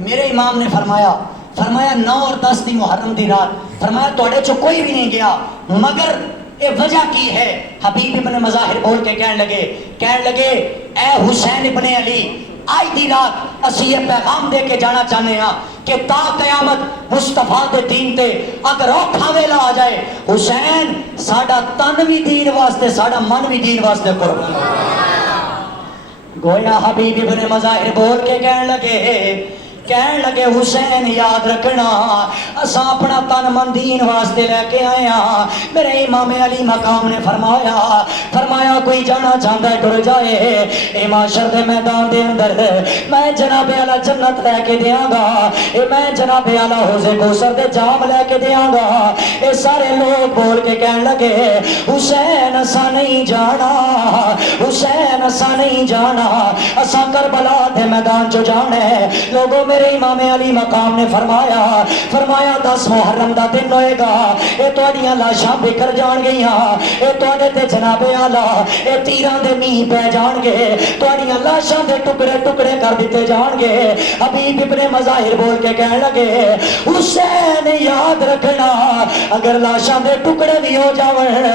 میرے امام نے فرمایا 9 اور 10 دی محرم دی رات، فرمایا توڑے چو کوئی بھی نہیں گیا مگر اے وجہ کی ہے۔ حبیب ابن مظاہر بول کے کہن لگے اے حسین ابن علی، آج دی رات اسی یہ پیغام دے کے جانا چاہنے ہاں کہ تا قیامت مصطفیٰ دے دین تے اگر اوکھا ویلا آ جائے، حسین ساڈا تن بھی دین واسطے ساڈا من بھی دین واسطے قربان۔ گویا حبیب ابن مظاہر بول کے کہن لگے حسین یاد رکھنا اساں اپنا تن من دین واسطے لے کے آئے ہاں۔ میرے امام علی مقام نے فرمایا کوئی جانا چاہتا ہے ٹر جائے، اے معاشر دے میدان دے اندر میں جناب اعلیٰ جنت لے کے دیاں گا، اے میں جناب اعلیٰ حوض کوثر دے جام لے کے دیاں گا۔ اے سارے لوگ بول کے کہن لگے حسین اساں نہیں جانا، حسین اساں نہیں جانا، اساں کربلا دے میدان چو جانا ہے۔ لوگوں میرے امام علی مقام نے فرمایا 10 محرم دا دن ہوئے گا، اے توڑیاں لاشاں بکھر جان گئیاں، اے توڑے تے جناب اعلیٰ اے تیران دے میہ پہ جان گے، توڑیاں لاشاں دے ٹکڑے ٹکڑے کر دیتے جان گے۔ حبیب ابن مظاہر بول کے کہنے لگے حسین یاد رکھنا اگر لاشاں دے ٹکڑے بھی ہو جاون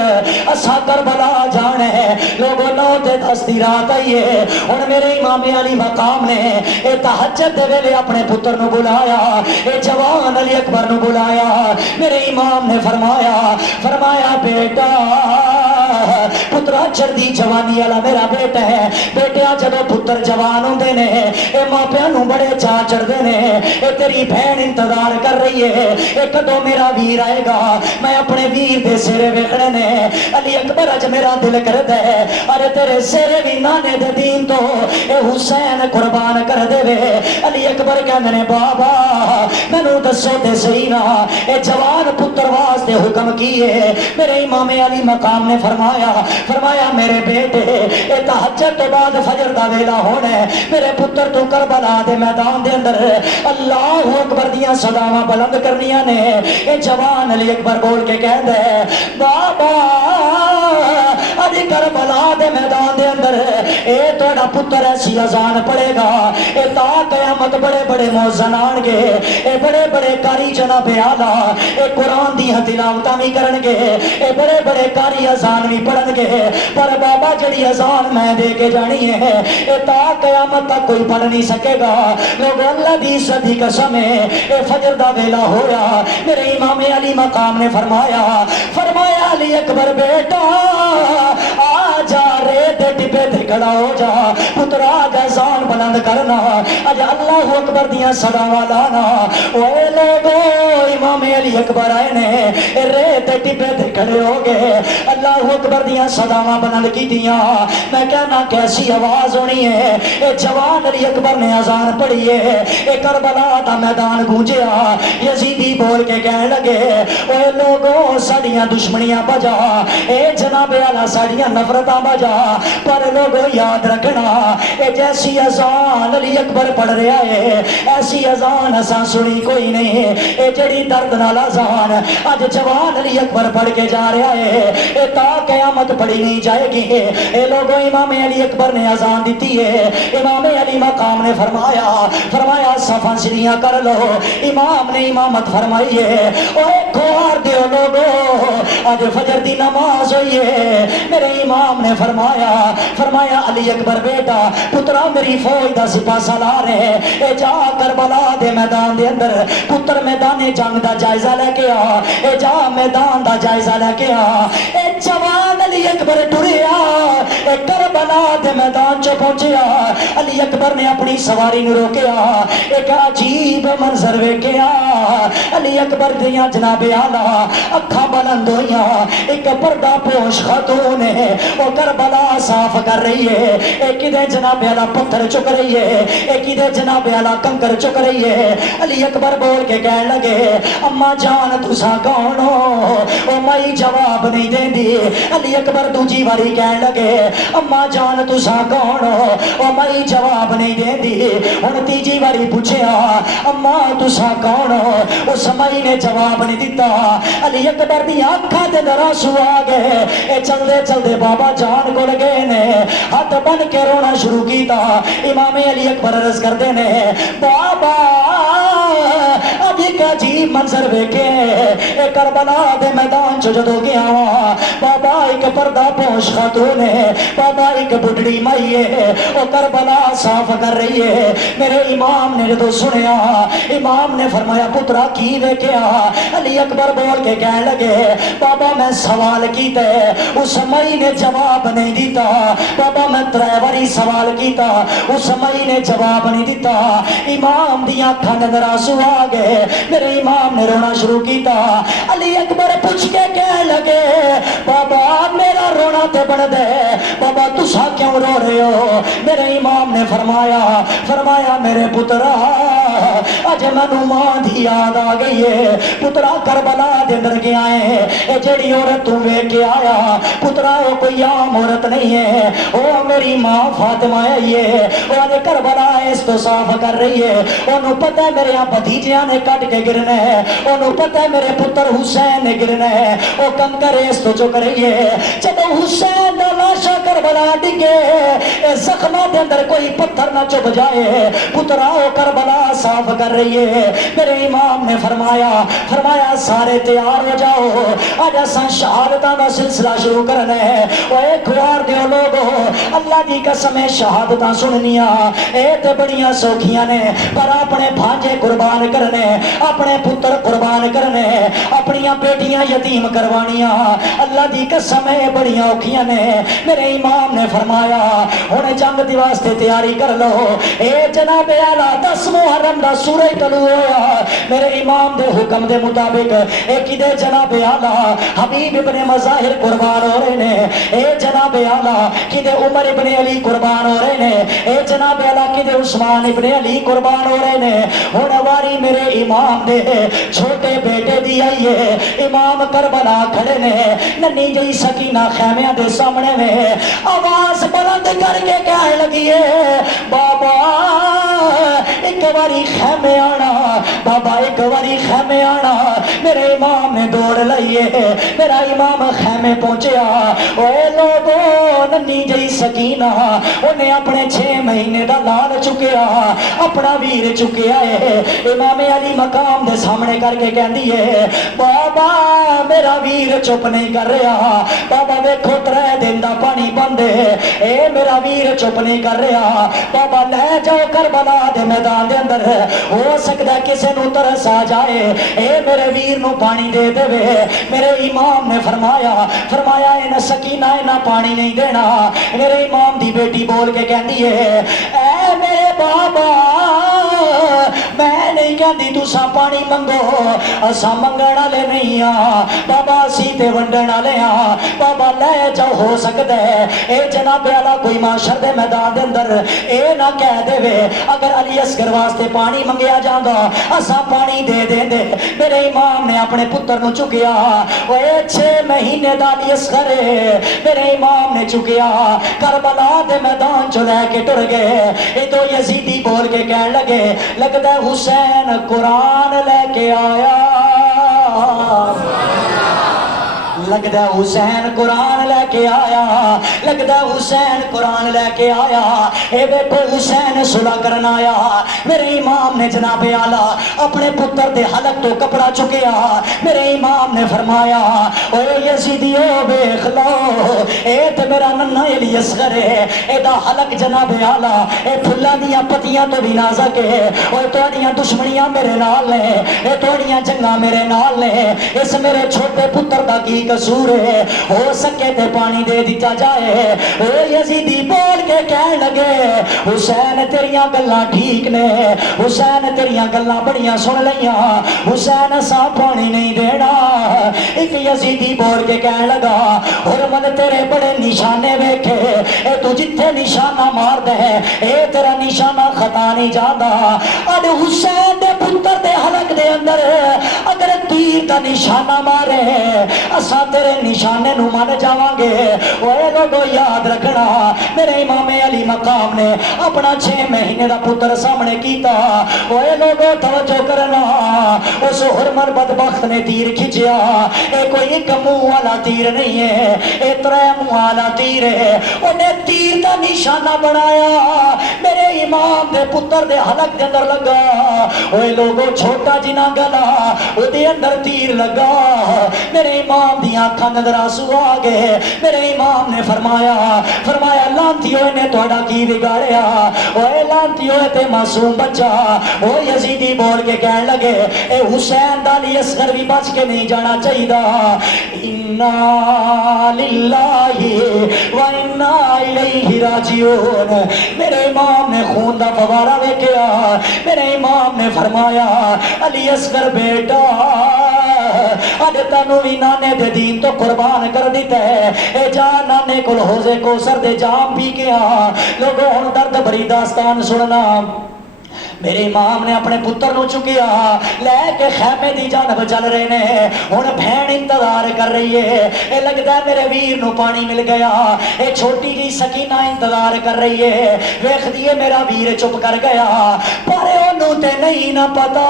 اساں کربلا جانے ہے۔ لوگوں 9 تے 10 دی رات آئیے، اور میرے امام علی مقام نے اے تہجد دے ویلے اپنے پتر نو بلایا، اے جوان علی اکبر نو بلایا۔ میرے امام نے فرمایا بیٹا پترا چردی جوانی والا میرا بیٹا ہے، بیٹیا جدو پتر جوان ہوندے نے اے ماں پیاں نو بڑے چاہ چڑھدے نے، اے تیری بہن انتظار کر رہی ہے اے کدو میرا ویر آئے گا، میں اپنے ویر دے سرے ویکھنے نے۔ علی اکبر اج میرا دل کردا ہے ارے تیرے سرے بھی نانے دے دین تو اے حسین قربان کر دے وے۔ علی اکبر کہندے نے بابا مینوں دسو تے صحیح نا اے جوان پتر واسطے حکم کیے؟ میرے امام علی مقام نے فرمایا میرے بیٹے اے تہجد تو بعد فجر دا ویلا ہونا ہے، میرے پتر تو کربلا دے میدان دے اندر اللہ اکبر دیاں صداواں بلند کرنیاں نے۔ اے جوان علی اکبر بول کے کہندا ہے بابا علی کربلا دے میدان دے اندر اے تہاڈا پتر ایسی اذان پڑھے گا اے تا قیامت بڑے بڑے مؤذن آن گے، اے بڑے بڑے قاری جناب اعلیٰ اے قرآن دی تلاوتاں بھی کرن گے، اے بڑے بڑے قاری اذان بھی پڑھن گے، پر بابا جڑی اذان میں دے کے جانی ہے اے تا قیامت تک کوئی پڑھ نہیں سکے گا۔ لوگ اللہ دی عزت دی قسم ہے اے فجر دا ویلا ہویا، میرے امام علی مقام نے فرمایا علی اکبر بیٹا آ جا ریت ٹپے تے کھڑا ہو جا، پترا آج اذان بلند کرنا، آج اللہ اکبر دیاں صداواں لانا۔ اوے لوگو امام علی اکبر آئے نے ریت ٹپے تے کھڑے ہو گئے، اللہ اکبر دیاں صداواں بلند کی دیاں۔ میں کہنا کیسی آواز ہونی ہے، اے جوان علی اکبر نے اذان پڑھی ہے، اے کربلا دا میدان گونجیا۔ یزیدی بول کے کہنے لگے اوے لوگوں ساڈیاں دشمنیاں بجا، اے جناب اعلیٰ ساڈیاں نفرتاں بجا، پر لوگوں یاد رکھنا اے جیسی اذان علی اکبر پڑھ رہا ہے ایسی اذان اساں سنی کوئی نہیں۔ اے جڑی درد نال اذان اج جوان علی اکبر پڑھ کے جا رہا ہے اے تا قیامت پڑھی نہیں جائے گی۔ اے لوگوں امام علی اکبر نے اذان دیتی ہے، امام علی مقام نے فرمایا صفاں سیدھیاں کر لو، امام نے امامت فرمائی ہے۔ اوے کھوار دیو لوگوں آج فجر دی نماز ہوئی ہے، میرے امام نے فرمایا علی اکبر بیٹا پترا میری فوج دا سپاہ سالار ہے، اے جا کربلا دے میدان دے اندر پتر میدان جنگ دا جائزہ لے کے آ، اے جا میدان دا جائزہ لے کے آ۔ اے جوان علی اکبر ٹریا اے کربلا دے میدان چ پہنچیا، علی اکبر نے اپنی سواری نو روکیا، ایک عجیب منظر ویکھیا، علی اکبر دیاں جناب اعلیٰ اکھاں بلند ہوئیاں، ایک پردہ پوش خاتون ہے وہ کربلا صاف کر رہی ہے، ایک ادھے جناب اعلیٰ پتھر چک رہی ہے، ایک ادھے جناب اعلیٰ کنکر چک رہی ہے۔ علی اکبر بول کے کہنے لگے اماں جان تساں کون ہو؟ او مائی جواب نہیں دین دی۔ علی اکبر دوجی باری کہنے لگے اماں جان تساں کون ہو؟ او مائی جواب نہیں دین دی۔ ہن تیجی باری پوچھیا اماں تساں کون ہو؟ اس مائی نے جواب نہیں دیتا۔ علی اکبر دی آنکھاں تے آنسو آ گئے، اے چلدے چلدے بابا جان کول گئے نے، ہاتھ بن کے رونا شروع کیتا۔ امام علی اکبر عرض کردے نے بابا ایک عجیب منظر ویکھے اے کربلا دے میدان چ جدوں گیا وا بابا ایک پردہ پوش خاتون ہے بابا ایک بڈڑی مائی ہے او کربلا صاف کر رہی ہے میرے امام نے جدوں سنیا امام نے فرمایا پترا کی ویکھیا علی اکبر بول کے کہنے لگے بابا میں سوال کیتا ہے اس مائی نے جواب نہیں دیتا بابا میں ترے باری سوال کیتا اس مائی نے جواب نہیں دیتا امام دی اکھاں دے اندر آنسو آ گئے میرے امام نے رونا شروع کیتا علی اکبر پوچھ کے کہنے لگے بابا میرا رونا تے بن دے بابا تسا کیوں رو رہے ہو میرے امام نے فرمایا میرے پترا اج مینوں ماں دی یاد آ گئی ہے پترا کربلا دے اندر گیا ہے اے جڑی عورت تو ویکھ کے آیا پترا او کوئی عام عورت نہیں ہے او میری ماں فاطمہ ہے یہ او نے کربلا اس تو صاف کر رہی ہے اونوں پتہ ہے میرے بھتیجیاں نے کٹ کے گرنا ہے اونوں پتہ ہے میرے پتر حسین نے گرنا ہے او کنکر اس تو چک رہی ہے جب حسین دا لاش کربلا ڈگے اے زخماں دے اندر کوئی پتھر نہ چب جائے پترا او کربلا صاف کر رہی ہے میرے امام نے فرمایا سارے تیار ہو جاؤ آج اساں شہادتاں دا سلسلہ شروع کرنا ہے اوے کھوار دیو لوگو اللہ دی قسم ہے شہادتاں سننیاں اے تے بڑیاں سوکھیاں نے پر اپنے بھانجے قربان کرنے اپنے پتر قربان کرنے اپنیاں بیٹیاں یتیم کروانیاں اللہ دی قسم ہے بڑیاں اوکھیاں نے میرے امام نے فرمایا ہن جنگ دی واسطے تیاری کر لو اے جناب اعلیٰ 10 محرم دا سورج طلوع ہویا میرے امام دے حکم دے مطابق اے کدے جناب اعلیٰ حبیب ابن مظاہر قربان ہو رہے نے اے جناب اعلیٰ کدے عمر ابن علی قربان ہو رہے نے اے جناب اعلیٰ کدے عثمان ابن علی قربان ہو رہے نے ہن واری میرے امام دے چھوٹے بیٹے دی آئی ہے امام کربلا کھڑے نے ننی جئی سکینہ خیمیاں دے سامنے میں آواز بلند کر کے کہنے لگی ہے بابا ایک باری خیمے آنا بابا ایک باری خیمے آنا میرے امام نے دوڑ لئیے میرا امام خیمے پہنچیا اوے لوگو ننی جئی سکینہ انہیں اپنے 6 مہینے دا لال چکیا اپنا ویر چکیا ہے امام علی مقام دے سامنے کر کے کہندی ہے بابا میرا ویر چپ نہیں کر رہا بابا دیکھو 3 دن دا پانی بند ہے اے میرا ویر چپ نہیں کر رہا بابا لے جاؤ کربلا دے میدان دے اندر ہو سکتا کسے نو ترس آ جائے اے میرے ویر نو پانی دے دے میرے امام نے فرمایا انہیں سکینہ انہیں پانی نہیں دینا میرے امام دی بیٹی بول کے کہندی ہے اے میرے بابا میں نہیں کہندی تساں پانی منگو اساں منگن والے نہیں ہاں بابا اسی تے ونڈن والے ہاں بابا لے جاؤ ہو سکتا ہے اے جناب اعلیٰ کوئی معاشر دے میدان دے اندر اے نہ کہہ دے وے اگر علی اصغر واسطے پانی منگیا جاندا اساں پانی دے دے دے میرے امام نے اپنے پتر نو چکیا وہ 6 مہینے دا علی اصغر میرے امام نے چکیا کربلا دے میدان چ لے کے ٹر گئے اے تو یزیدی بول کے کہنے لگے لگتا ہے حسین قرآن لے کے آیا لگتا ہے حسین قرآن لے کے آیا لگتا ہے حسین قرآن لے کے آیا اے دیکھو حسین صلح کرنا آیا میرے امام نے جناب اعلیٰ اپنے پتر دے حلق تو کپڑا چکیا میرے امام نے فرمایا اے یزیدیو بیخ لو اے تے میرا ننہ علی اصغر ہے اے دا حلق جناب اعلیٰ اے پھلاں دیاں پتیاں تو بھی نازک ہے اے توڑیاں دشمنیاں میرے نال نے اے توڑیاں جنگاں میرے نال نے اس میرے چھوٹے پتر دا کی قصور ہے ہو سکے تے پانی دے دیتا جائے اے یزیدی بول کے کہنے لگے حسین تیریاں گلاں ٹھیک نے حسین تیریاں گلاں بڑیاں سن لیاں حسین سا پانی نہیں دینا ایک یزیدی بول کے کہنے لگا حرمت تیرے بڑے نشانے ویکھے اے تو جتھے نشانہ مار دے اے تیرا نشانہ خطا نہیں جاندہ اور حسین دے پتر دے حلق دے اندر اگر تیر دا نشانہ مارے اساں تیرے نشانے نو مان جاواں گے اوے لوگو یاد رکھنا میرے امام علی مقام نے اپنا 6 مہینے دا پتر سامنے کیتا اوے لوگو توجہ کرنا اس ہرمن بدبخت نے تیر کھچیا. اے کوئی ایک منہ والا تیر نہیں ہے, اے ترے منہ والا تیر ہے. انہیں تیر دا نشانہ بنایا, میرے امام دے پتر دے حلق دے اندر لگا. اوے لوگوں چھوٹا جنا گلا او دے اندر تیر لگا. میرے امام دی آنکھاں نظر آنسو آ گئے. میرے امام نے فرمایا لانتی ہوئے نے تہاڈا کی بگاڑیا. اوے لانتی ہوئے تے معصوم بچہ. او یزیدی بول کے کہن لگے اے حسین دا علی اصغر بھی بچ کے نہیں جانا چاہیدا. انا للہ و انا الیہ راجعون. میرے امام نے خون دا فوارہ دیکھا. میرے امام نے فرمایا علی اصغر بیٹا اج تینوں بھی نانے دے دین تو قربان کر دیتا ہے. اے جا نانے کول حوض کوثر دے جام پی کے آ. لوگوں ہن درد بھری داستان سننا. میرے امام نے اپنے پتر نو چکیا لے کے خیمے دی جانب چل رہے نے. ہن بہن انتظار کر رہی ہے. اے لگدا ہے میرے ویر نو پانی مل گیا. اے چھوٹی جی سکینہ انتظار کر رہی ہے. ویکھ دیے میرا ویر چپ کر گیا, پر اونوں تے نہیں نہ پتا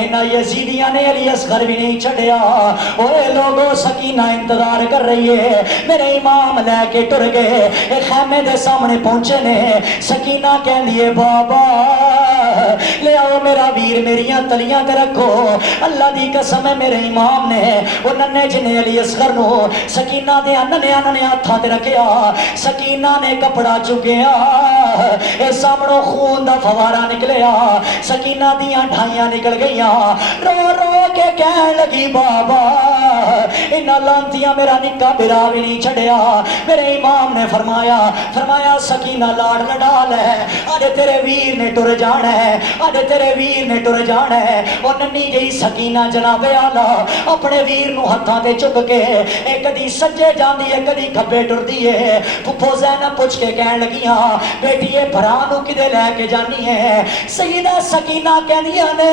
انہاں یزیدیاں نے علی اصغر بھی نہیں چھڈیا. اوے لوگوں سکینہ انتظار کر رہی ہے. میرے امام لے کے ٹر گئے. اے خیمے دے سامنے پہنچے نے. سکینہ کہندی ہے بابا لے آؤ میرا ویر میریاں تلیاں تے رکھو. اللہ دی قسم ہے میرے امام نے وہ ننے جنے علی اصغر نو سکینہ دے ننے ہاتھاں تے رکھیا. سکینہ نے کپڑا چکیا. اے سامنوں خون دا فوارہ نکلیا. سکینہ دیاں ڈھائیاں نکل گئیاں. رو رو کے کہن لگی بابا انہاں لانتیاں میرا نکا برا بھی نہیں چھڑیا. میرے امام نے فرمایا سکینہ لاڑ لڈا لے. اج تیرے ویر نے ٹر جانا ہے. اج تیرے ویر نے ٹر جانا ہے. وہ ننی جی سکینہ جناب آلہ اپنے ویر نو ہتھاں تے چک کے ایک کدی سجے جاندی ہے کدی کھبے ٹردی ہے. پھپھو زینب پوچھ کے کہن لگیاں بیٹی اے بھرا نو کدے لے کے جانی ہے؟ سیدہ سکینہ کہندیاں نے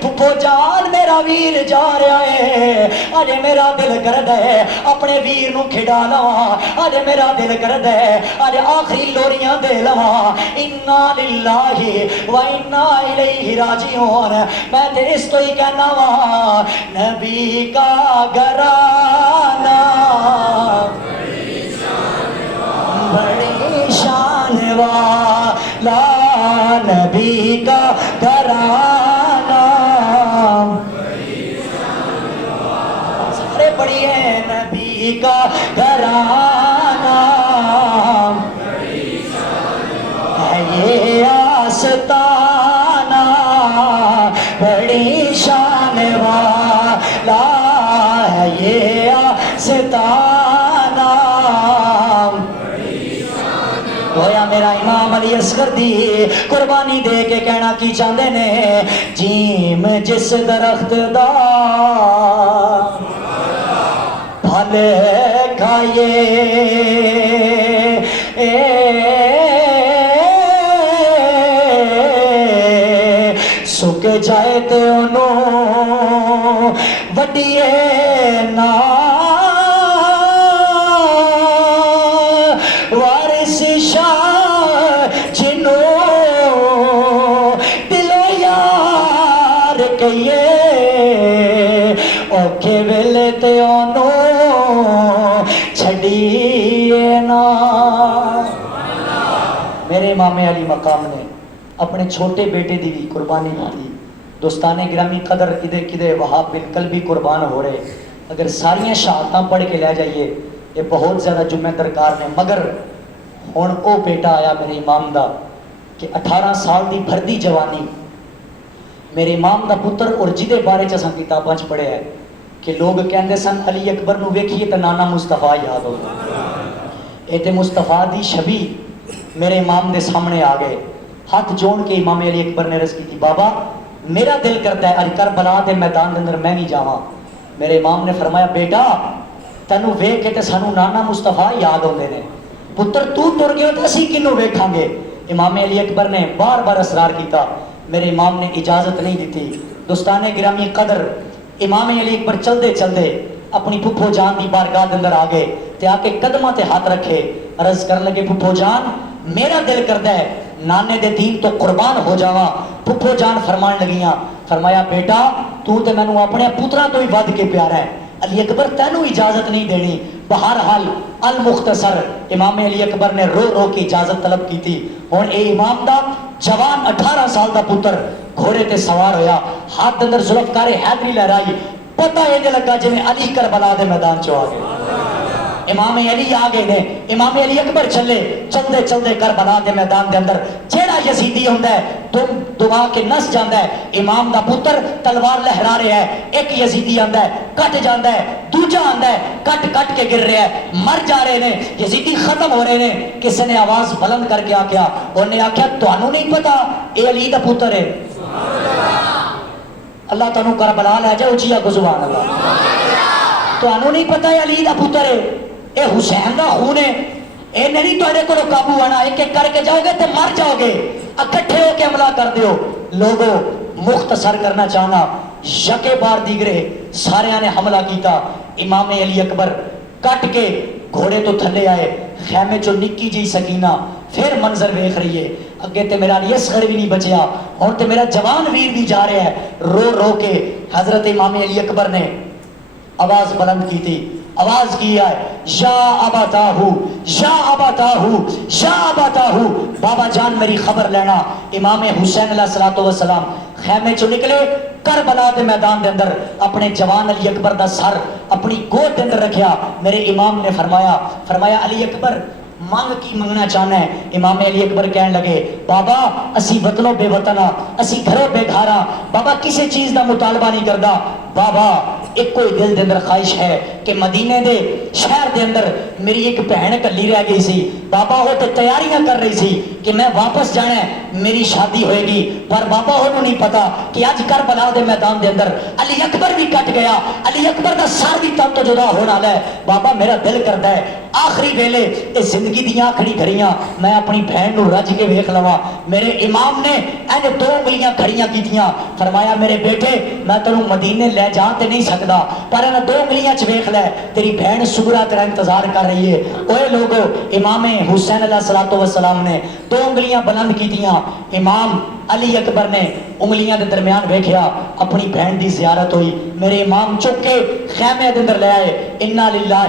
پھپھو جان میرا ویر جا رہا ہے. اج میرا دل کردا ہے اپنے ویر نو کھڈا لواں. اج میرا دل کردا ہے اج آخری لوریاں دے لواں. انا للہ و انا الیہ راجعون. میں تے اس تو ہی کہنا وا نبی کا گھرانہ بڑی شان والا. نبی کا گھرانہ سارے بڑی ہے. نبی کا گھرانہ یہ آستانہ بڑی شان والا ہے. یہ آستانہ ہویا میرا امام علی اصغر دی قربانی دے کے کہنا کی چاہتے نے جیم جس درخت دا پھل کھائیے سک جائے تے انہوں وڈیے نا وارث شاہ جنوں دلو یار کہیے اوکھے ویلے تے انہوں چھڑیے نا. میرے امام علی مقام نے اپنے چھوٹے بیٹے دی بھی قربانی دی. دوستان گرامی قدر کدے وہاب بن قلبی قربان ہو رہے. اگر ساریاں شہادتاں پڑھ کے لے جائیے یہ بہت زیادہ جمعہ درکار نے. مگر ہن او بیٹا آیا میرے امام دا کہ 18 سال دی بھردی جوانی میرے امام دا پتر اور جدے بارے چ اساں کتاباں چ پڑھیا ہے کہ لوگ کہندے سن علی اکبر نو ویکھیے تے نانا مصطفیٰ یاد ہو. اے تے مصطفیٰ دی شبیہ میرے امام دے سامنے آ گئے. ہاتھ جوڑ کے امام علی اکبر نے عرض کی تھی بابا میرا دل کرتا ہے اج کربلا دے میدان دے اندر میں بھی جاواں. میرے امام نے فرمایا بیٹا تینوں ویکھ کے تے سانو نانا مصطفیٰ یاد ہوندے نے. پتر تو ٹر گیا تے اسی کنوں ویکھاں گے. امام علی اکبر نے بار بار اصرار کیتا. میرے امام نے اجازت نہیں دیتی. دوستان گرامی قدر امام علی اکبر چلدے چلدے اپنی پھپھو جان دی بارگاہ دے اندر آ گئے تے آ کے قدماں تے ہاتھ رکھے. عرض کرن لگے پھپھو جان میرا دل کردا ہے نانے دے دین تو قربان ہو جاواں. پھپھو جان فرمان لگیاں فرمایا بیٹا تو تے مینوں اپنے پتراں تو ہی ود کے پیارا ہے، علی اکبر تینوں اجازت نہیں دینی۔ بہرحال المختصر امام علی اکبر نے رو رو کی اجازت طلب کی تھی۔ ہن اے امام دا جوان 18 سال دا پتر گھوڑے تے سوار ہویا، ہاتھ اندر ذوالفقار حیدری لہرائی، پتہ یہ لگا جویں علی کربلا دے میدان چ آ گئے۔ امام علی آ گئے نے، امام علی اکبر چلے، چلدے چلدے کربلا دے میدان دے اندر جیڑا یزیدی ہوندا ہے دعا کے نس جاندا ہے، امام دا پتر تلوار لہرا رہا ہے، ایک یزیدی آندا ہے کٹ جاندا ہے، دوجا آندا ہے کٹ کٹ کے گر رہا ہے، مر جا رہے نے، یزیدی ختم ہو رہے نے۔ کسی نے آواز بلند کر کے آکھیا، انہیں آکھیا تانوں نہیں پتا اے علی دا پتر ہے؟ اللہ تانوں کربلا لے جائے، اچھی آکھو سبحان اللہ۔ تانوں نہیں پتا اے علی دا پتر ہے، اے حسین دا خون ہے، اے نہیں تہاڈے کولوں قابو آنا، ایک ایک کر کے جاؤ گے تے مر جاؤ گے، اکٹھے ہو کے حملہ کر دیو۔ لوگوں مختصر کرنا چاہنا، یکے بار دیگرے سارے نے حملہ کیتا۔ امام علی اکبر کٹ کے گھوڑے تو تھلے آئے، خیمے چو نکی جی سکینہ پھر منظر ویکھ رہی ہے، اگے تے میرا علی اصغر بھی نہیں بچیا، ہن تے میرا جوان ویر بھی جا رہا ہے۔ رو رو کے حضرت امام علی اکبر نے آواز بلند کی تھی، آواز کی ہے یا ابتاہو یا ابتاہو یا ابتاہو، بابا جان میری خبر لینا۔ امام حسین علیہ السلام خیمے چو نکلے، کربلا دے میدان دے اندر اپنے جوان علی اکبر دا سر اپنی گود دے اندر رکھیا۔ میرے امام نے فرمایا علی اکبر مانگ کی منگنا چاہنا ہے؟ امام علی اکبر کہنے لگے بابا اسی وطنوں بے وطنا، اسی گھروں بے گھارا، بابا کسی چیز دا مطالبہ نہیں کردا، بابا ایک کوئی دل دے اندر خواہش ہے کہ مدینے دے شہر دے اندر میری ایک بہن کلی رہ گئی سی، بابا وہ تے تیاریاں کر رہی سی کہ میں واپس جانا ہے، میری شادی ہوئے گی، پر بابا انہوں نہیں پتا کہ آج کربلا دے میدان دے اندر علی اکبر بھی کٹ گیا، علی اکبر دا سر بھی تن تو جدا ہونا ہے۔ بابا میرا دل کردا ہے آخری ویلے اس زندگی دیاں آخری گھڑیاں میں اپنی بہن نو رج کے ویکھ لواں۔ میرے امام نے این 2 انگلیاں کھڑیاں کیتیاں، فرمایا میرے بیٹے میں تینوں مدینے لے جا تے نہیں سکدا، پر ان 2 انگلیاں چ ویکھ لے تیری بہن سغرا تیرا انتظار کر رہی ہے۔ اوے لوگو امام حسین علیہ السلام نے 2 انگلیاں بلند کیتیاں، امام علی اکبر نے انگلیاں دے درمیان ویکھیا، اپنی بہن دی زیارت ہوئی، میرے امام چک کے خیمے دے اندر لے آئے، انا للہ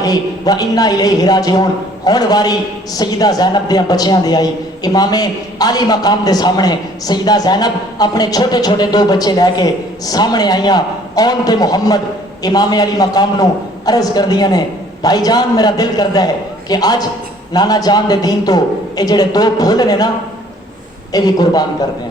و انا الیہ راجعون۔ ہن واری سیدہ زینب دے بچیاں دے آئی، امام علی مقام دے سامنے سیدہ زینب اپنے چھوٹے چھوٹے 2 بچے لے کے سامنے آئیاں، اون تے محمد امام علی مقام نو عرض کر دیا نے بھائی جان میرا دل کردا ہے کہ آج نانا جان دے دین تو اے جڑے 2 پھول نے نا اے بھی قربان کر دیں،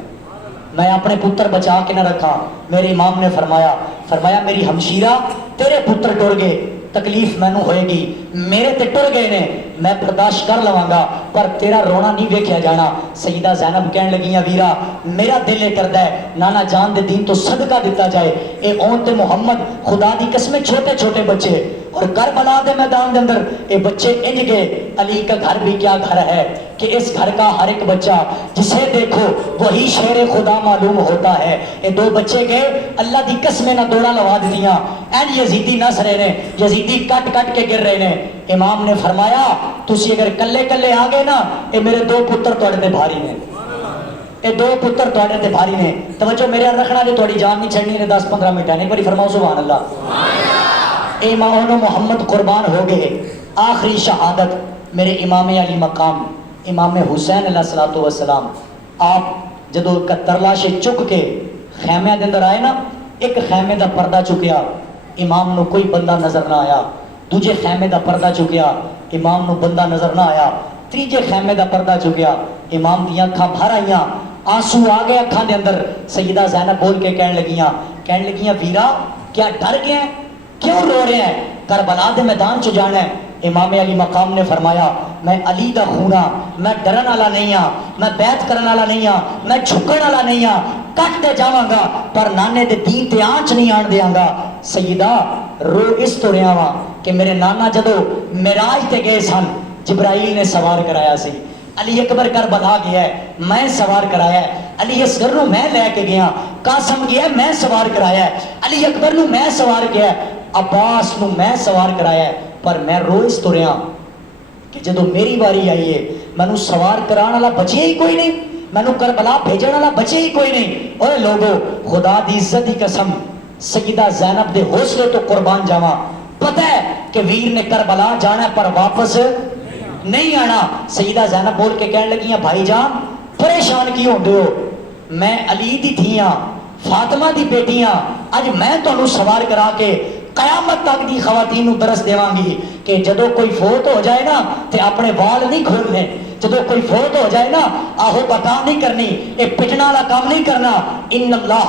میں اپنے پتر بچا کے نہ رکھا۔ میرے امام نے فرمایا میری ہمشیرہ تیرے پتر ٹر گئے، تکلیف مینوں ہوئے گی، میرے تے ٹر گئے نے میں برداشت کر لواں گا، پر تیرا رونا نہیں ویکھیا جانا۔ سیدہ زینب کہن لگیاں ویرا میرا دل کردا ہے نانا جان دے دین تو صدقہ دیتا جائے، اے اون تے محمد خدا دی قسم چھوٹے چھوٹے بچے، اور کربلا دے میدان دے اندر اے بچے انج گئے۔ علی کا گھر بھی کیا گھر ہے کہ اس گھر کا ہر ایک بچہ جسے دیکھو وہی شیر خدا معلوم ہوتا ہے۔ اے 2 بچے گئے، اللہ دی قسمیں نہ دوڑا لوا دیاں، این یزیدی نس رہے نے، یزیدی کٹ کٹ کے گر رہے نے۔ امام نے فرمایا تسی اگر کلے کلے آ گئے نا اے میرے 2 پتر تواڈے تے بھاری نے، اے 2 پتر تواڈے تے بھاری نے، توجہ میرے رکھنا جو تواڈی جان نہیں چھڑنی نے 10-15 منٹ ہے، ایک باری فرماؤ سبحان اللہ۔ اے ماؤنو محمد قربان ہو گئے، آخری شہادت میرے امام علی مقام امام حسین علیہ السلام، آپ جدو ترلاشے چک کے خیمے دے اندر آئے نا، ایک خیمے دا پردہ چکیا، امام نو کوئی بندہ نظر نہ آیا، دوجے خیمے دا پردہ چکیا، امام نو بندہ نظر نہ آیا، تیجے خیمے دا پردہ چکیا، امام دیاں اکھاں بھر آئیاں، آنسو آ گئے اکھاں دے اندر۔ سیدہ زینب بول کے کہن لگیاں ویرا کیا ڈر گئے ہیں، کیوں رو رہے ہیں، کربلا دے میدان چ جانا ہے؟ امام علی مقام نے فرمایا میں علی دا خون ہاں، میں ڈرن والا نہیں ہاں، میں بیعت کرن والا نہیں ہاں، میں جھکن والا نہیں ہاں، کٹ تے جاواں گا پر نانے دے دین تے آنچ نہیں آن دیاں گا۔ سیدہ رو اس تو رہا وا کہ میرے نانا جدو معراج تے گئے سن جبرائیل نے سوار کرایا سی، علی اکبر کربلا گیا ہے میں سوار کرایا ہے، علی اصغر نو میں لے کے گیا، قاسم گیا میں سوار کرایا ہے، علی اکبر نو میں سوار کیا ہے، عباس نو میں سوار کرایا ہے، پر میں روز تو رہا کہ جدو میری واری آئی ہے مینوں سوار کران والا بچیا ہی کوئی نہیں، مینوں کربلا بھیجن والا بچے ہی کوئی نہیں. اوے لوگو خدا دی عزت دی قسم سیدہ زینب دے حوصلے تو قربان جاواں. پتہ ہے کہ ویر نے کربلا جانا پر واپس نہیں آنا. سیدہ زینب بول کے کہنے لگیاں بھائی جان پریشان کیوں ہوندے ہو؟ میں علی دی دھیاں فاطمہ دی بیٹیاں اج میں تانوں سوار کرا کے قیامت تک دی خواتین نوں درس دیواں گی کہ جدو کوئی فوت ہو جائے نا تے اپنے وال نہیں کھولنے. جدو کوئی فوت ہو جائے نا آہو بتا نہیں کرنی, اے پٹنا والا کام نہیں کرنا. ان اللہ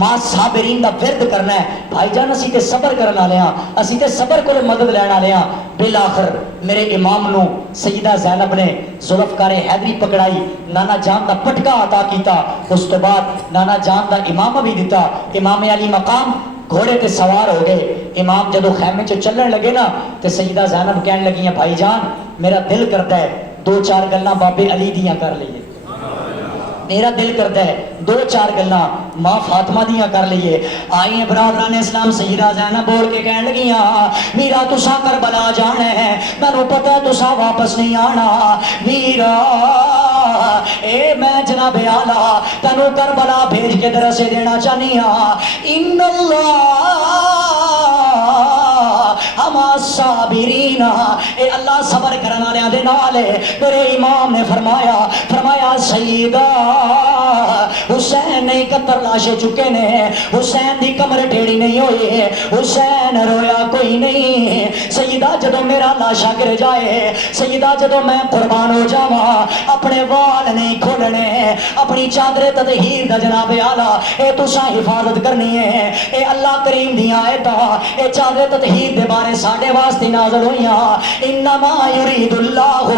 ما صابرین دا ورد کرنا ہے. بھائی جان اسی تے صبر کرن والے ہاں, اسی تے صبر کولو مدد لین والے ہاں. بالآخر میرے امام نو سیدہ زینب نے ذوالفقار حیدری پکڑائی, نانا جان دا پٹکا عطا کیتا, اس تو بعد نانا جان دا امامہ بھی دیتا. امام علی مقام گھوڑے تے سوار ہو گئے. امام جدو خیمے چ چلن لگے نا تے سیدہ زینب کہنے لگی ہیں بھائی جان میرا دل کرتا ہے دو چار گلاں بابے علی دیاں کر لئیے. میرا دل کرتا ہے دو چار گلاں ماں فاطمہ دیاں کر لئیے. آئیے برادران اسلام سیدہ زینب بول کے کہنے لگیاں میرا تسا کربلا جانا ہے, مینوں پتہ ہے تسا واپس نہیں آنا. ویرا اے میں جناب آلہ تینوں کربلا بھیج کے درسے دینا چاہنی ہاں. ان اللہ ہما صابرین, اے اللہ صبر کرنا والے دے نال ہے. میرے امام نے فرمایا سیدہ حسین نے قطر لاشے چکے نے, حسین دی کمر ٹیڑی نہیں ہوئی, حسین رویا کوئی نہیں. سیدہ جدو میرا لاشا گر جائے, سیدہ جدو میں قربان ہو جاواں اپنے وال نہیں کھولنے, اپنی چادر تطہیر دا جناب آلہ اے تساں حفاظت کرنی ہے. اے اللہ کریم دی آیتاں اے چادر تطہیر دے بارے ساڈے واسطے نازل ہوئیاں. انما یرید اللہ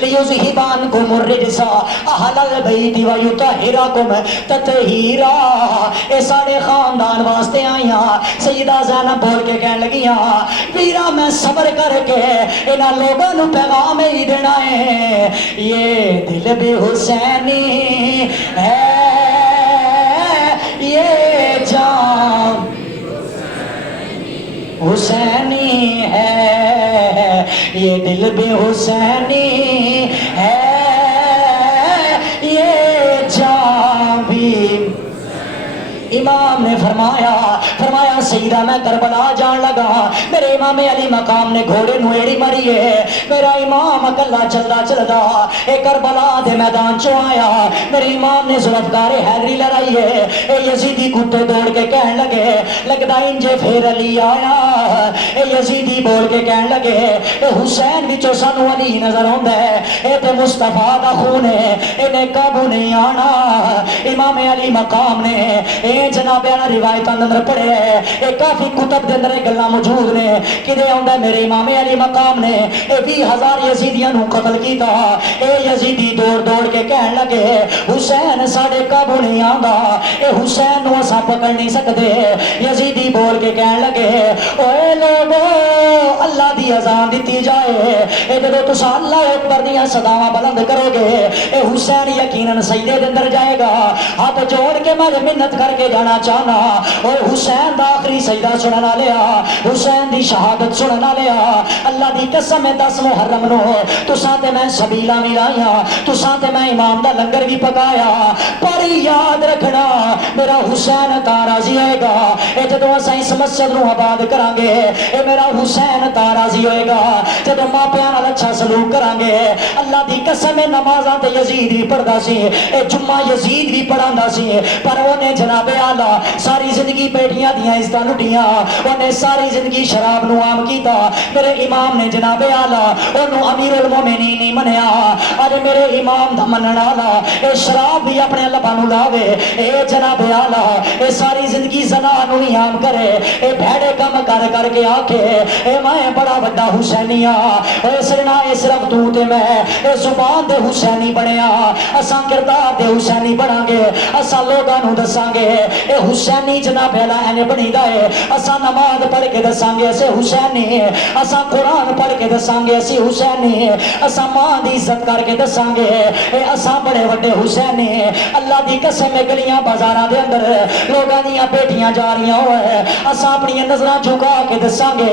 لیذہب عنکم الرجس اہل البیت ویطہرکم تطہیرا. اے ساڈے خاندان واسطے آئیاں. سیدہ زینب بول کے کہنے لگیاں ویرا میں صبر کر کے انہاں لوگاں نوں پیغام ہی دینا ہے, یہ دل بھی حسینی ہے, یہ جان حسینی ہے, یہ دل بھی حسینی ہے, یہ جان بھی. امام نے فرمایا سیدہ میں کربلا جان لگا. میرے امام علی مقام نے گھوڑے نو ایڑی ماری ہے. میرا امام اکلا چلدا اے کربلا دے میدان چو آیا. میرے امام نے ذوالفقار حیدری لڑائی ہے. اے یزیدی کتے دوڑ کے کہن لگے لگدا انجے پھر علی آیا. اے یزیدی بول کے کہن لگے اے حسین وچوں سانو علی نظر آوندا ہے, اے تے مصطفیٰ دا خون ہے, اینے قابو نہیں آنا. امام علی مقام نے جناب روایت اندر پڑھے ہے, اے کافی کتب دے اندر گلاں موجود نے. کدے آندا میرے امام علی مقام نے 20,000 یزیدیاں نو قتل کیتا. اے یزیدی دوڑ کے کہن لگے حسین ساڈے قابو نہیں آندا, اے حسین نو اساں پکڑ نہیں سکدے. یزیدی بول کے کہن لگے اوے لوگو اللہ دی اذان دتی جائے, اے جدوں تساں اللہ اکبر دیاں صداواں بلند کرو گے اے حسین یقیناً سجدے دے اندر جائے گا. ہاتھ جوڑ کے میں منت کر کے جانا چاہنا, اور حسین دا آخری سجدہ سننا لیا, حسین دی شہادت سننا لیا. اللہ دی قسم 10 محرم نو تساں تے میں سبیلاں بھی لائیاں, تساں تے میں امام دا لنگر بھی پکایا. پر یاد رکھنا میرا حسین تا راضی ہوئے گا. اے جدوں اساں اس مسجد نو آباد کران گے اے میرا حسین تا راضی ہوئے گا. جدوں ماپیاں نال اچھا سلوک کران گے اللہ دی قسم نمازاں تے یزید بھی پڑھدا سی, اے جمعہ یزید بھی پڑھاندا سی, پر اونے جناب آلہ ساری زندگی بیٹیاں دیاں عزتاں لٹیاں, اونے ساری زندگی شراب نو عام کیتا. میرے امام نے جناب آلہ اونوں امیر المومنین نہیں منیا. اج میرے امام دا منن والا اے شراب بھی اپنے لباں نو لاوے, اے جناب آلہ اے ساری زندگی زنا نو ہی عام کرے, اے بھڑے کم کر کے آکھے اے میں بڑا بڑا حسینی ہاں. اے سرنا اے صرف تو تے میں اے زبان دے حسینی بنیا, اساں کردار دے حسینی بناں گے, اساں لوگاں نو دساں گے اے حسینی جناب والا اینے بنیدا ہے اساں نماز پڑھ کے دساں گے اسے حسینی ہے اساں قرآن پڑھ کے دساں گے اسی حسینی ہے اساں ماں دی عزت کر کے دساں گے اے اساں بڑے وڈے حسینی ہے اللہ دی قسم ہے گلیاں بازاراں دے اندر لوگاں دیاں بیٹیاں جا رہیاں ہوئے اساں اپنی نظراں جھکا کے دساں گے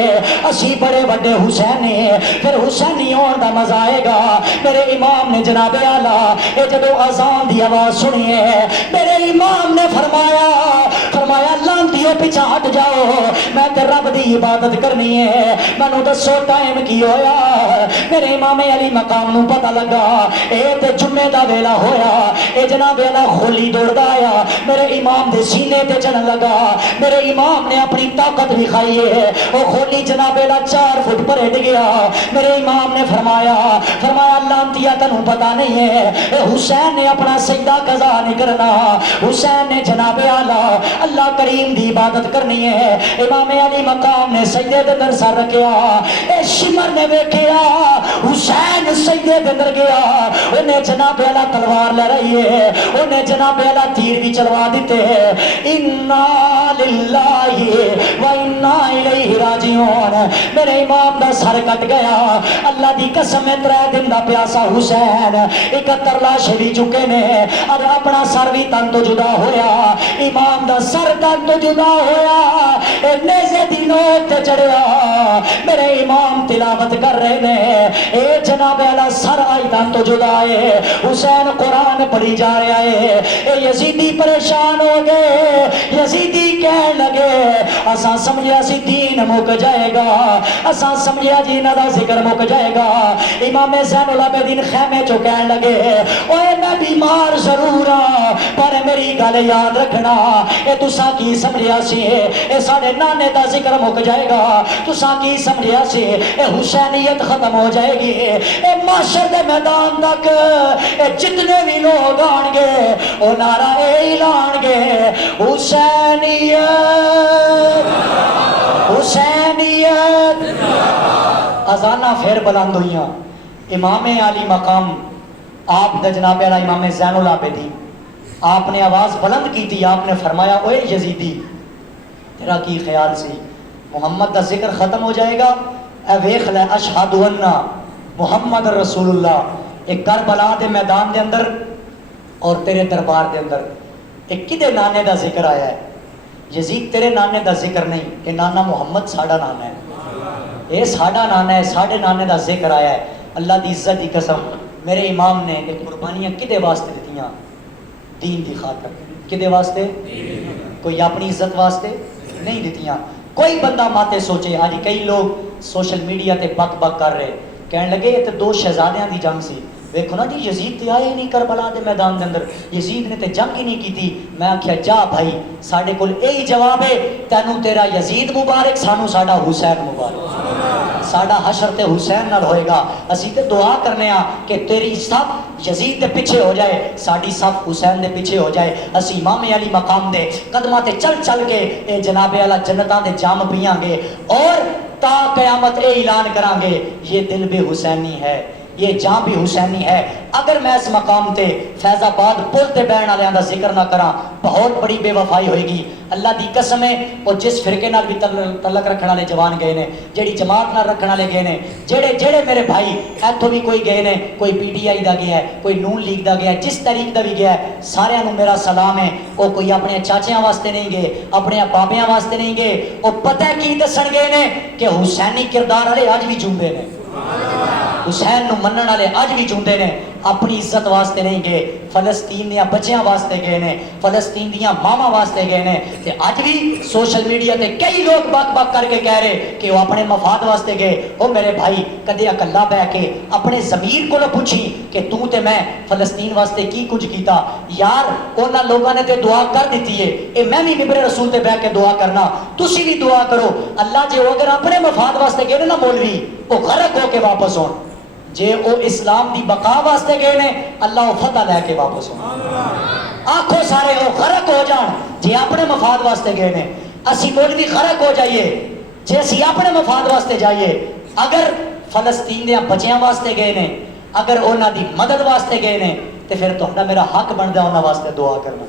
اسی بڑے وڈے حسینی ہے پھر حسینی ہون دا مزہ آئے گا میرے امام نے جناب اعلیٰ اے جدو اذان دی آواز سنی ہے میرے امام نے فرمایا لانتیوں پیچھے ہٹ جاؤ میں تے رب دی عبادت کرنی ہے مینوں دسو ٹائم کی ہویا میرے امام علی مقام نو پتہ لگا اے تے جمعے دا ویلا ہویا اے جناب والا خولی دوڑدا آیا میرے امام دے سینے تے چڑھن لگا میرے امام نے اپنی طاقت دکھائی ہے او خولی جناب والا 4 فٹ پر ہٹ گیا میرے امام نے فرمایا لانتیا تنوں پتہ نہیں ہے اے حسین نے اپنا سجدہ قضا نہیں کرنا حسین نے جناب اعلیٰ اللہ کریم دی عبادت کرنی ہے امام علی مقام نے سجدے دے اندر سر رکھیا اے شمر نے ویکھیا حسین سجدے دے اندر گیا انہیں جناب اعلیٰ تلوار لے رہی ہے انہیں جناب اعلیٰ تیر بھی چلوا دیتے ہیں انا للہ و انا الیہ راجعون میرے امام دا سر کٹ گیا اللہ دی قسم 3 دن دا پیاسا حسین 71 لاشیں بھی چکے نے اور اپنا سر بھی تن تو جدا ہویا امام دا سر تن تو جدا ہویا اے نیزے دی نوک تے چڑھیا میرے امام تلاوت کر رہے نے اے جناب اعلیٰ سر آئی تن تو جدا ہے حسین قرآن پڑھی جا رہا ہے اے یزیدی پریشان ہو گئے یزیدی کہنے لگے اساں سمجھیا سی دین مک جائے گا اساں سمجھیا جی انہاں دا ذکر مک جائے گا امام زین العابدین خیمے چو کہنے لگے اوے میں بیمار ضرور ہاں پر میری گل یاد رکھنا اے تساں کی سمجھیا سی اے ساڈے نانے دا ذکر مک جائے گا تساں کی سمجھیا سی اے حسینیت ختم ہو جائے گی اے معاشر دے میدان تک اے جتنے بھی لوگ آن گے او نعرہ اعلان گے حسینیت حسینیت اذاناں پھر بلند ہوئیاں امام علی مقام آپ دا جناب علی امام زین العابدین آپ نے آواز بلند کی تھی آپ نے فرمایا اوے یزیدی تیرا کی خیال سی محمد دا ذکر ختم ہو جائے گا اے ویخ لے اشہد ان محمد رسول اللہ ایک کربلا دے میدان دے اندر اور تیرے دربار دے اندر ایک کدے نانے دا ذکر آیا ہے یزید تیرے نانے دا ذکر نہیں کہ نانا محمد ساڑا نانا ہے اے ساڑا نانا ہے ساڑے نانے دا ذکر آیا ہے اللہ دی عزت دی قسم میرے امام نے ایک قربانیاں کدے واسطے دیتیاں دین دی خاطر کدے واسطے کوئی اپنی عزت واسطے نہیں دیتیاں کوئی بندہ ماتے سوچے آج کئی لوگ سوشل میڈیا تے بک بک کر رہے کہنے لگے یہ تے 2 شہزادیاں دی جنگ سی دیکھو نا جی یزید تے آئے نہیں کربلا دے میدان دے اندر یزید نے تے جنگ ہی نہیں کی تھی میں آکھیا جا بھائی ساڈے کول یہی جواب ہے تینوں تیرا یزید مبارک سانو ساڈا حسین مبارک ساڈا حشر تے حسین نال ہوئے گا اسی تے دعا کرنے ہاں کہ تیری صف یزید دے پیچھے ہو جائے ساڈی صف حسین دے پیچھے ہو جائے اسی امام علی مقام دے قدماں تے چل چل کے اے جناب اعلیٰ جنتاں دے جام پیاں گے اور تا قیامت اے اعلان کران گے یہ دل بھی حسینی ہے یہ جان بھی حسینی ہے اگر میں اس مقام تے فیض آباد پل تے بہن والےاں دا ذکر نہ کراں بہت بڑی بے وفائی ہوئے گی اللہ دی قسم ہے اور جس فرقے نال بھی تعلق رکھنے والے جوان گئے نے جیڑی جماعت نال رکھنے والے گئے نے جڑے میرے بھائی ایتھوں بھی کوئی گئے نے کوئی پی ٹی آئی دا گیا ہے کوئی نون لیگ دا گیا ہے جس تحریک دا بھی گیا ہے سارے نوں میرا سلام ہے او کوئی اپنے چاچیاں واسطے نہیں گئے اپنے بابیاں واسطے نہیں گئے او پتہ کی دسن گئے نے کہ حسینی کردار والے اج بھی جوندے نے حسین نو منن والے اج بھی جوندے نے اپنی عزت واسطے نہیں گئے فلسطین دیاں بچیاں واسطے گئے نے فلسطین دیاں ماما واسطے گئے نے تے اج بھی سوشل میڈیا تے کئی لوگ بک بک کر کے کہہ رہے کہ وہ اپنے مفاد واسطے گئے او میرے بھائی کدے اکلا بہ کے اپنے ضمیر کو پوچھی کہ تو تے میں فلسطین واسطے کی کچھ کیتا یار انہاں لوگاں نے تے دعا کر دیتی ہے اے میں بھی ممبر رسول تے بیٹھ کے دعا کرنا تسی بھی دعا کرو اللہ جے اگر اپنے مفاد واسطے گئے نا مولوی وہ غرق ہو کے واپس ہون جے او اسلام دی بقا واسطے گئے نے اللہ فتح لے کے واپس ہوں آنکھوں سارے او غرق ہو جان جے اپنے مفاد واسطے گئے نے اسی مولوی غرق ہو جائیے جے اسی اپنے مفاد واسطے جائیے اگر فلسطین دیاں بچیاں واسطے گئے نے اگر انہاں دی مدد واسطے گئے نے تے پھر تہاڈا میرا حق بندا انہاں واسطے دعا کرنا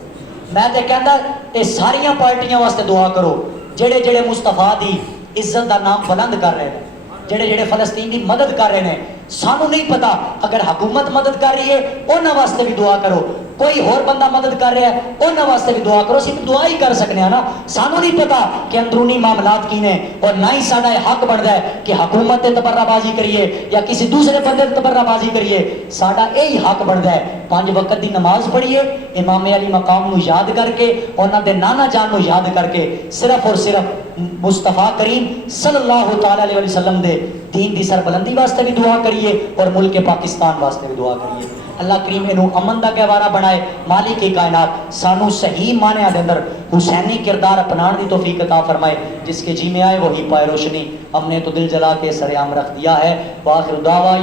میں تے کہندا اے ساریاں پارٹیاں واسطے دعا کرو جڑے جڑے مصطفیٰ دی عزت دا نام بلند کر رہے ہیں، جڑے جڑے فلسطین دی مدد کر رہے ہیں. سانو نہیں پتا اگر حکومت مدد کر رہی ہے انہاں واسطے بھی دعا کرو، کوئی اور بندہ مدد کر رہا ہے انہاں واسطے بھی دعا کرو. صرف دعا ہی کر سکنے ہیں نا. سانو نہیں پتا کہ اندرونی معاملات کی نے، اور نہ ہی ساڈا حق بنتا ہے کہ حکومت تے تبرہ بازی کریے یا کسی دوسرے بندے تے تبرہ بازی کریے. ساڈا یہی حق بنتا ہے 5 وقت دی نماز پڑھیے امام علی مقام نو یاد کر کے، انہاں دے نانا جان نو یاد کر کے، صرف اور صرف مصطفیٰ کریم صلی اللہ تعالی علیہ وسلم دے دین دی سربلندی واسطے بھی دعا کریے اور ملک پاکستان واسطے بھی دعا کریے. اللہ کریم انہوں امن دا گہوارہ بنائے. مالک کائنات سانو صحیح معنی دے اندر حسینی کردار اپنان دی توفیق عطا فرمائے. جس کے جی میں آئے وہی پائے روشنی. ہم نے تو دل جلا کے سر عام رکھ دیا ہے. وآخر دعویٰ